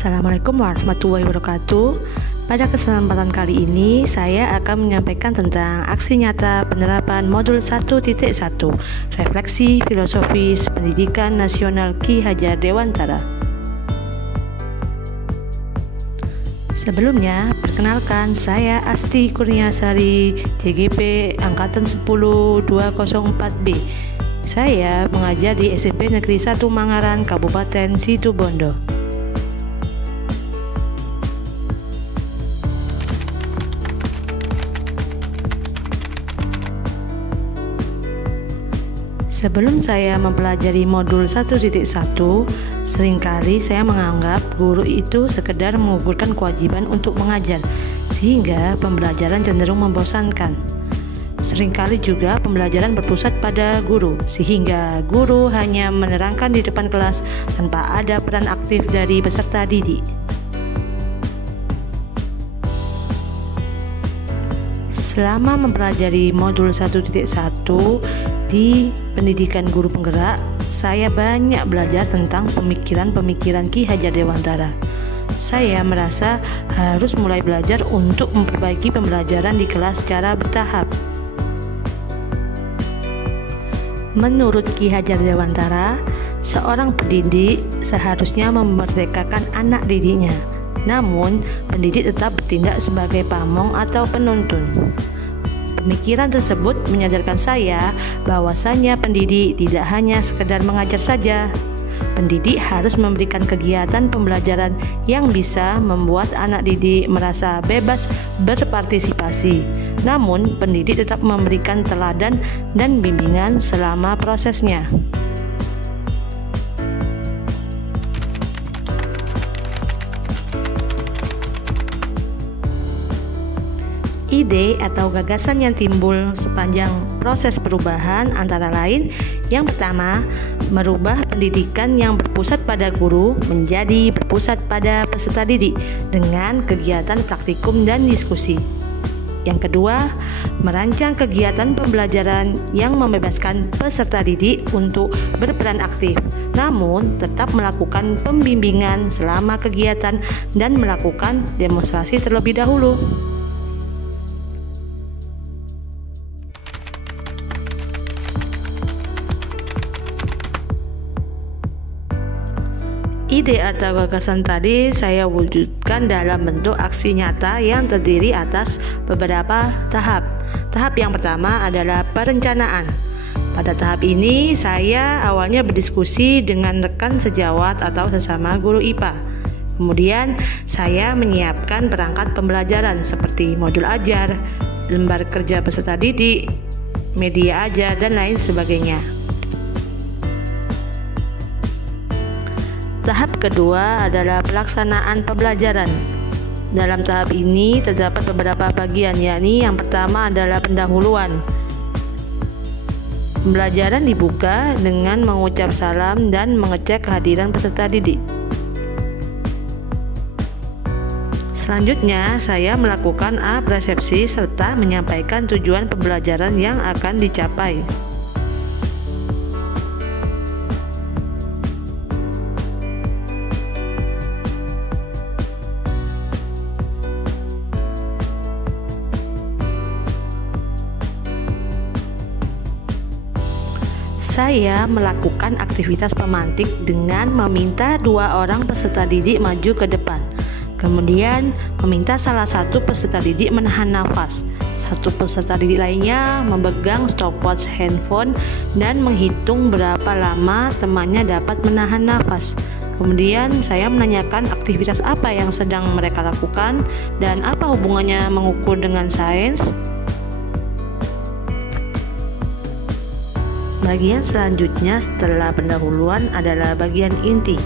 Assalamualaikum warahmatullahi wabarakatuh. Pada kesempatan kali ini saya akan menyampaikan tentang aksi nyata penerapan modul 1.1 Refleksi Filosofis Pendidikan Nasional Ki Hajar Dewantara. Sebelumnya, perkenalkan saya Asti Kurniasari, JGP Angkatan 10 204B. Saya mengajar di SMP Negeri 1 Mangaran, Kabupaten Situbondo. Sebelum saya mempelajari modul 1.1, seringkali saya menganggap guru itu sekedar menggugurkan kewajiban untuk mengajar, sehingga pembelajaran cenderung membosankan. Seringkali juga pembelajaran berpusat pada guru, sehingga guru hanya menerangkan di depan kelas tanpa ada peran aktif dari peserta didik. Selama mempelajari modul 1.1 di pendidikan guru penggerak, saya banyak belajar tentang pemikiran-pemikiran Ki Hajar Dewantara. Saya merasa harus mulai belajar untuk memperbaiki pembelajaran di kelas secara bertahap. Menurut Ki Hajar Dewantara, seorang pendidik seharusnya memerdekakan anak didiknya. Namun, pendidik tetap bertindak sebagai pamong atau penuntun. Pemikiran tersebut menyadarkan saya bahwasanya pendidik tidak hanya sekedar mengajar saja. Pendidik harus memberikan kegiatan pembelajaran yang bisa membuat anak didik merasa bebas berpartisipasi. Namun, pendidik tetap memberikan teladan dan bimbingan selama prosesnya. Ide atau gagasan yang timbul sepanjang proses perubahan antara lain: yang pertama, merubah pendidikan yang berpusat pada guru menjadi berpusat pada peserta didik dengan kegiatan praktikum dan diskusi. Yang kedua, merancang kegiatan pembelajaran yang membebaskan peserta didik untuk berperan aktif, namun tetap melakukan pembimbingan selama kegiatan dan melakukan demonstrasi terlebih dahulu. Ide atau gagasan tadi saya wujudkan dalam bentuk aksi nyata yang terdiri atas beberapa tahap. Tahap yang pertama adalah perencanaan. Pada tahap ini saya awalnya berdiskusi dengan rekan sejawat atau sesama guru IPA. Kemudian saya menyiapkan perangkat pembelajaran seperti modul ajar, lembar kerja peserta didik, media ajar, dan lain sebagainya. Tahap kedua adalah pelaksanaan pembelajaran. Dalam tahap ini terdapat beberapa bagian, yakni yang pertama adalah pendahuluan. Pembelajaran dibuka dengan mengucap salam dan mengecek kehadiran peserta didik. Selanjutnya, saya melakukan apresiasi serta menyampaikan tujuan pembelajaran yang akan dicapai. Saya melakukan aktivitas pemantik dengan meminta 2 orang peserta didik maju ke depan. Kemudian meminta salah satu peserta didik menahan nafas. Satu peserta didik lainnya memegang stopwatch handphone dan menghitung berapa lama temannya dapat menahan nafas. Kemudian saya menanyakan aktivitas apa yang sedang mereka lakukan dan apa hubungannya mengukur dengan sains. Bagian selanjutnya setelah pendahuluan adalah bagian inti.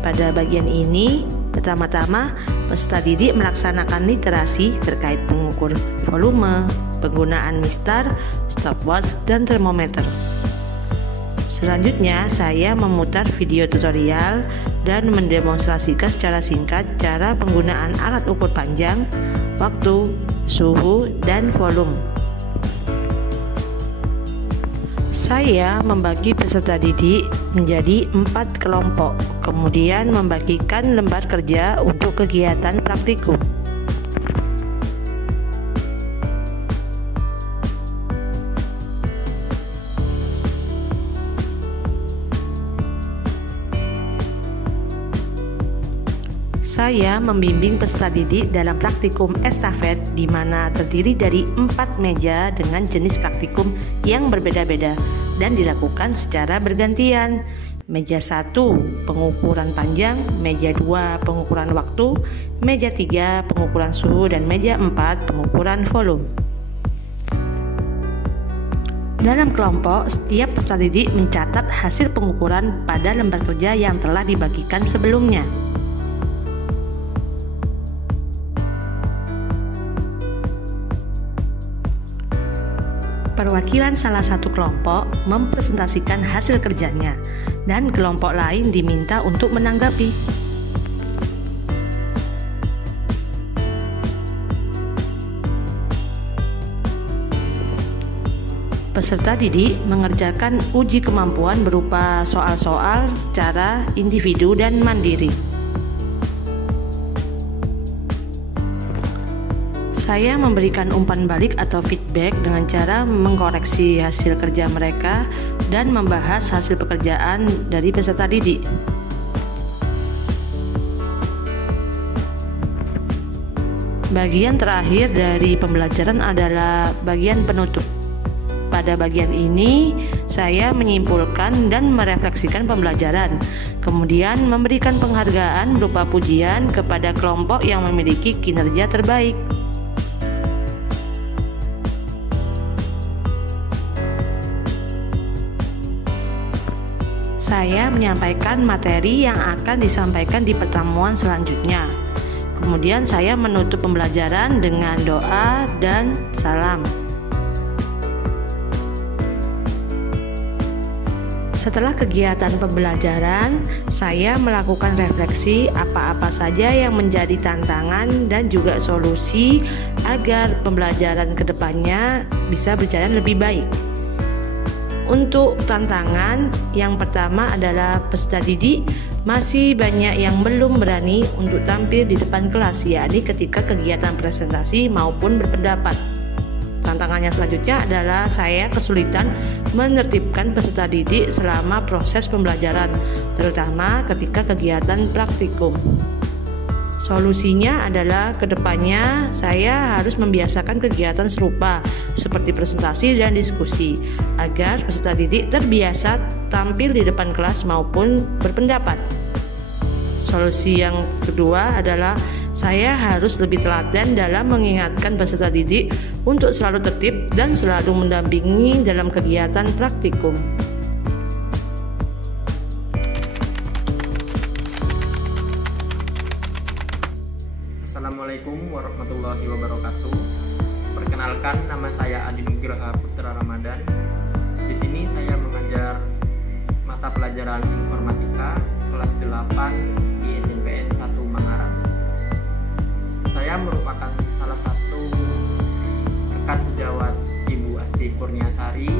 Pada bagian ini, pertama-tama peserta didik melaksanakan literasi terkait mengukur volume, penggunaan mistar, stopwatch, dan termometer. Selanjutnya, saya memutar video tutorial dan mendemonstrasikan secara singkat cara penggunaan alat ukur panjang, waktu, suhu, dan volume. Saya membagi peserta didik menjadi 4 kelompok. kemudian membagikan lembar kerja untuk kegiatan praktikum. Saya membimbing peserta didik dalam praktikum estafet di mana terdiri dari 4 meja dengan jenis praktikum yang berbeda-beda dan dilakukan secara bergantian. Meja 1 pengukuran panjang, meja 2 pengukuran waktu, meja 3 pengukuran suhu, dan meja 4 pengukuran volume. Dalam kelompok, setiap peserta didik mencatat hasil pengukuran pada lembar kerja yang telah dibagikan sebelumnya. Perwakilan salah satu kelompok mempresentasikan hasil kerjanya dan kelompok lain diminta untuk menanggapi. Peserta didik mengerjakan uji kemampuan berupa soal-soal secara individu dan mandiri. Saya memberikan umpan balik atau feedback dengan cara mengkoreksi hasil kerja mereka dan membahas hasil pekerjaan dari peserta didik. Bagian terakhir dari pembelajaran adalah bagian penutup. Pada bagian ini, saya menyimpulkan dan merefleksikan pembelajaran, kemudian memberikan penghargaan berupa pujian kepada kelompok yang memiliki kinerja terbaik. Saya menyampaikan materi yang akan disampaikan di pertemuan selanjutnya. Kemudian saya menutup pembelajaran dengan doa dan salam. Setelah kegiatan pembelajaran, saya melakukan refleksi apa-apa saja yang menjadi tantangan dan juga solusi agar pembelajaran ke depannya bisa berjalan lebih baik. Untuk tantangan, yang pertama adalah peserta didik masih banyak yang belum berani untuk tampil di depan kelas, yakni ketika kegiatan presentasi maupun berpendapat. Tantangannya selanjutnya adalah saya kesulitan menertibkan peserta didik selama proses pembelajaran, terutama ketika kegiatan praktikum. Solusinya adalah kedepannya saya harus membiasakan kegiatan serupa seperti presentasi dan diskusi agar peserta didik terbiasa tampil di depan kelas maupun berpendapat. Solusi yang kedua adalah saya harus lebih telaten dalam mengingatkan peserta didik untuk selalu tertib dan selalu mendampingi dalam kegiatan praktikum. Assalamualaikum warahmatullahi wabarakatuh. Perkenalkan, nama saya Adi Nugraha Putra Ramadan. Di sini saya mengajar mata pelajaran informatika kelas 8 di SMPN 1 Mangarang. Saya merupakan salah satu rekan sejawat Ibu Asti Kurniasari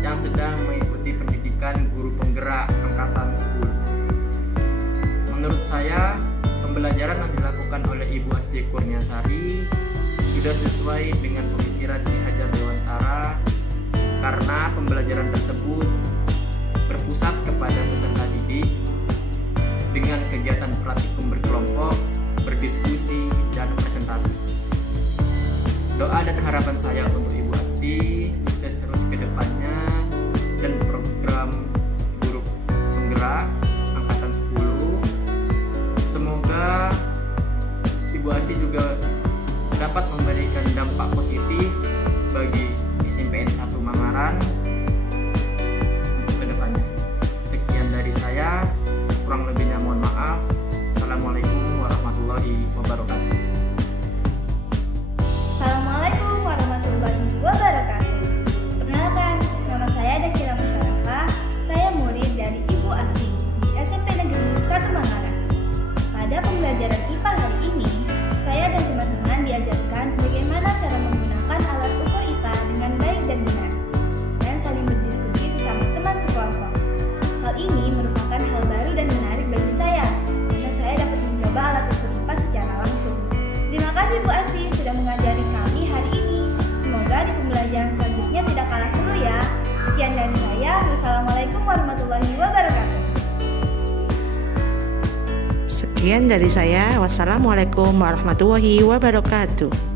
yang sedang mengikuti pendidikan guru penggerak angkatan 10. Menurut saya, pembelajaran yang dilakukan oleh Ibu Asti Kurniasari sudah sesuai dengan pemikiran Ki Hajar Dewantara karena pembelajaran tersebut berpusat kepada peserta didik dengan kegiatan praktikum berkelompok, berdiskusi, dan presentasi. Doa dan harapan saya untuk Ibu Asti sukses terus ke depannya dan program guru penggerak angkatan 10. Semoga Ibu Asti juga dapat memberikan dampak positif bagi SMPN 1 Mangarang untuk kedepannya. Sekian dari saya, kurang lebihnya mohon maaf. Assalamualaikum warahmatullahi wabarakatuh. Assalamualaikum warahmatullahi wabarakatuh. Perkenalkan, nama saya Dakila Musyarakah. Saya murid dari Ibu Asti di SMP Negeri 1 Mangarang. Pada pembelajaran IPA hari ini, saya dan teman-teman diajarkan bagaimana cara menggunakan alat ukur IPA dengan baik dan benar, dan saling berdiskusi sesama teman sekelompok. Hal ini merupakan hal baru dan menarik kasih Bu Asti sudah mengajari kami hari ini. Semoga di pembelajaran selanjutnya tidak kalah seru ya. Sekian dari saya. Wassalamualaikum warahmatullahi wabarakatuh. Sekian dari saya. Wassalamualaikum warahmatullahi wabarakatuh.